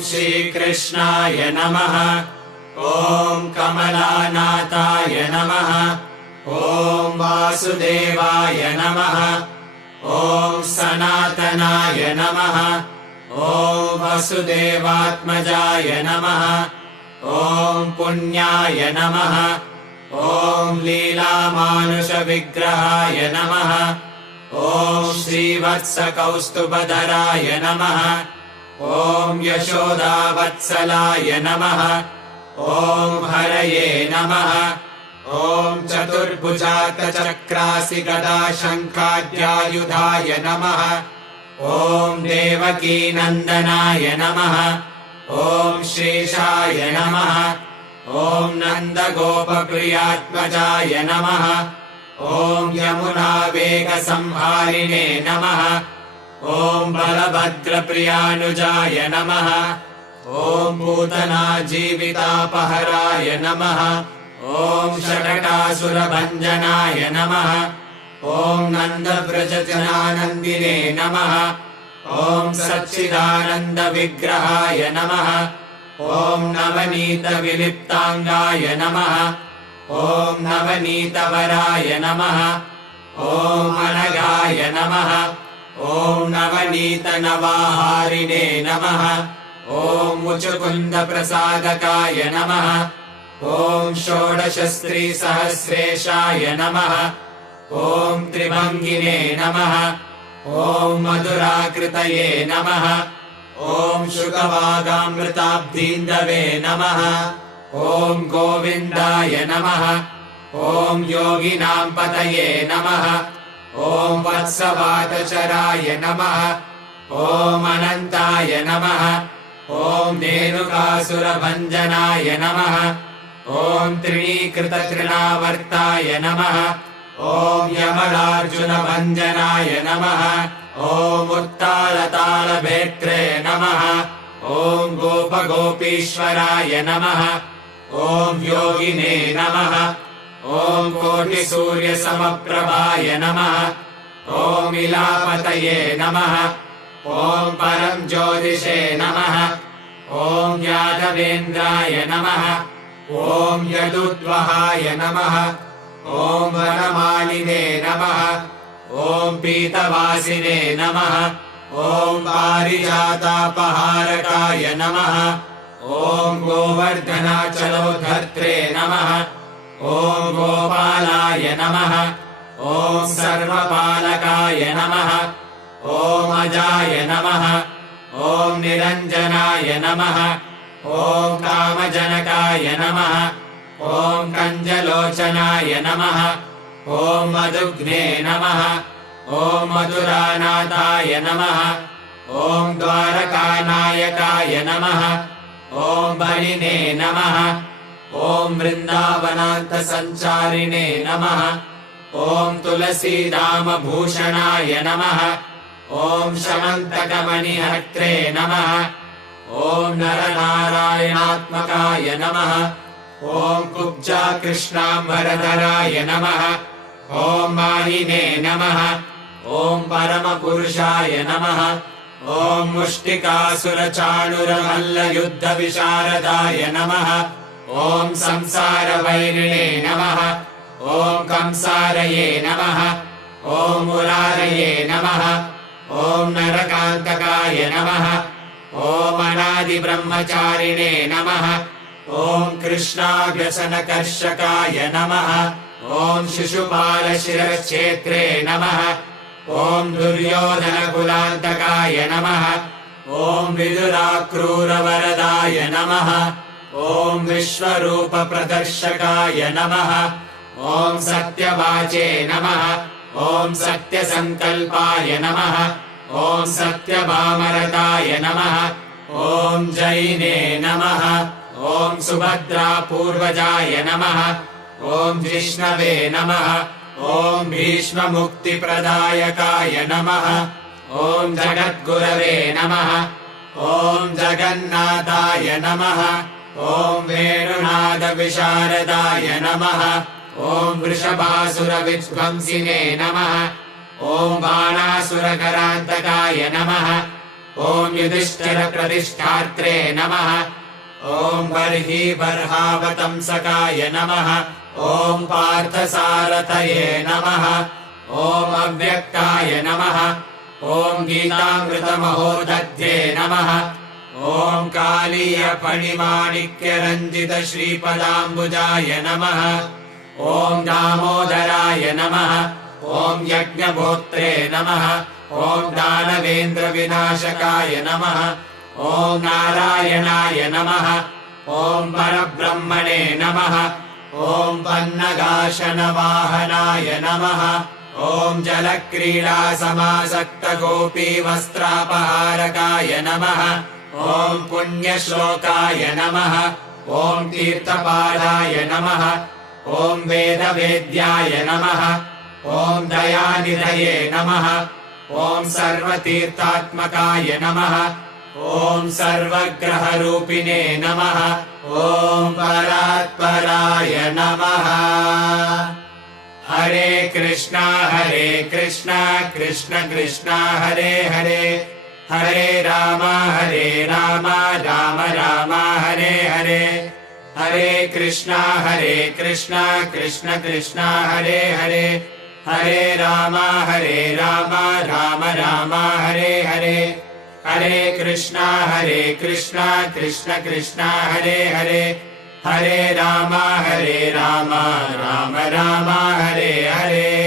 श्रीकृष्णाय नमः। ॐ कमलानाथाय नमः। ॐ वासुदेवाय नमः। ॐ सनातनाय नमः। ॐ वसुदेवात्मजाय नमः। ॐ पुण्याय नमः। ॐ लीलामानुषविग्रहाय नमः। ॐ श्रीवत्सकौस्तुभधराय नमः। ॐ यशोदावत्सलाय नमः। ॐ हरये नमः। ॐ चतुर्भुजातचक्रासि गदाशङ्खाद्यायुधाय नमः। ॐ देवकीनन्दनाय नमः। ॐ श्रीशाय नमः। ॐ नन्दगोपप्रियात्मजाय नमः। ॐ यमुनावेगसंहारिणे नमः। ॐ बलभद्रप्रियानुजाय नमः। ॐ पूतनाजीवितापहराय नमः। ॐ षटकासुरभञ्जनाय नमः। ॐ नन्दव्रजजनानन्दिने नमः। ॐ सच्चिदानन्दविग्रहाय नमः। ॐ नवनीतविलिप्ताङ्गाय नमः। ॐ नवनीतवराय नमः। ॐ अनघाय नमः। ॐ नवनीतनवाहारिणे नमः। ॐ मुचुकुन्दप्रसादकाय नमः। ॐ षोडशस्त्रीसहस्रेशाय नमः। ॐ त्रिभङ्गिने नमः। ॐ मधुराकृतये नमः। ॐ शुकवागामृताब्धीन्दवे नमः। ॐ गोविन्दाय नमः। ॐ योगिनां पतये नमः। ॐ वत्सवातचराय नमः। ॐ अनन्ताय नमः। ॐ धेनुकासुरभञ्जनाय नमः। ॐ त्रिणीकृततृणावर्ताय नमः। ॐ यमलार्जुनभञ्जनाय नमः। ॐ उत्तालतालभेत्रे नमः। ॐ गोपगोपीश्वराय नमः। ॐ योगिने नमः। ॐ कोटिसूर्यसमप्रभाय नमः। ॐ इलापतये नमः। ॐ परं ज्योतिषे नमः। ॐ यादवेन्द्राय नमः। ॐ यदुद्वहाय नमः। ॐ वनमालिने नमः। ॐ पीतवासिने नमः। ॐ पारिजातापहारकाय नमः। ॐ गोवर्धनाचलोद्धर्त्रे नमः। ॐ गोपालाय नमः। ॐ सर्वपालकाय नमः। ॐ अजाय नमः। ॐ निरञ्जनाय नमः। ॐ कामजनकाय नमः। ॐ कञ्जलोचनाय नमः। ॐ मधुग्ने नमः। ॐ मधुरानाथाय नमः। ॐ द्वारकानायकाय नमः। ॐ बलिने नमः। ॐ वृन्दावनान्तसञ्चारिणे नमः। ॐ तुलसीदामभूषणाय नमः। ॐ शमन्तकमणिहर्त्रे नमः। ॐ नरनारायणात्मकाय नमः। ॐ कुब्जाकृष्णाम्बरधराय नमः। ॐ मालिने नमः। ॐ परमपुरुषाय नमः। ॐ मुष्टिकासुरचाणुरमल्लयुद्धविशारदाय नमः। ॐ संसारवैरिणे नमः। ॐ कंसारये नमः। ॐ मुरारये नमः। ॐ नरकान्तकाय नमः। ॐ अनादिब्रह्मचारिणे नमः। ॐ कृष्णाव्यसनकर्षकाय नमः। ॐ शिशुपालशिरश्चेत्रे नमः। ॐ दुर्योधनकुलान्तकाय नमः। ॐ विदुराक्रूरवरदाय नमः। ॐ विश्वरूपप्रदर्शकाय नमः। ॐ सत्यवाचे नमः। ॐ सत्यसङ्कल्पाय नमः। ॐ सत्यभामरताय नमः। ॐ जैने नमः। ॐ सुभद्रापूर्वजाय नमः। ॐ जिष्णवे नमः। ॐ भीष्ममुक्तिप्रदायकाय नमः। ॐ जगद्गुरवे नमः। ॐ जगन्नाथाय नमः। ॐ वेणुनादविशारदाय नमः। ॐ वृषभासुरविध्वंसिने नमः। ॐ बाणासुरकरान्तकाय नमः। ॐ युधिष्ठिरप्रतिष्ठात्रे नमः ॐ बर्हि बर्हावतंसकाय नमः ॐ पार्थसारथये नमः ॐ अव्यक्ताय नमः ॐ गीतामृतमहोदध्ये नमः ॐ कालीयफणिमाणिक्यरञ्जितश्रीपदाम्बुजाय नमः ॐ दामोदराय नमः ॐ यज्ञभोक्त्रे नमः ॐ दानवेन्द्रविनाशकाय नमः ॐ नारायणाय नमः ॐ परब्रह्मणे नमः ॐ पन्नगाशनवाहनाय नमः ॐ जलक्रीडासमासक्तगोपीवस्त्रापहारकाय नमः ॐ पुण्यश्लोकाय नमः ॐ तीर्थपालाय नमः ॐ वेदवेद्याय नमः ॐ दयानिधये नमः ॐ सर्वतीर्थात्मकाय नमः ॐ सर्वग्रहरूपिणे नमः ॐ परात्पराय नमः हरे कृष्णा कृष्ण कृष्ण हरे हरे हरे राम राम राम हरे हरे हरे कृष्णा कृष्ण कृष्ण हरे हरे हरे राम राम राम हरे हरे हरे कृष्णा कृष्ण कृष्ण हरे हरे हरे राम राम राम हरे हरे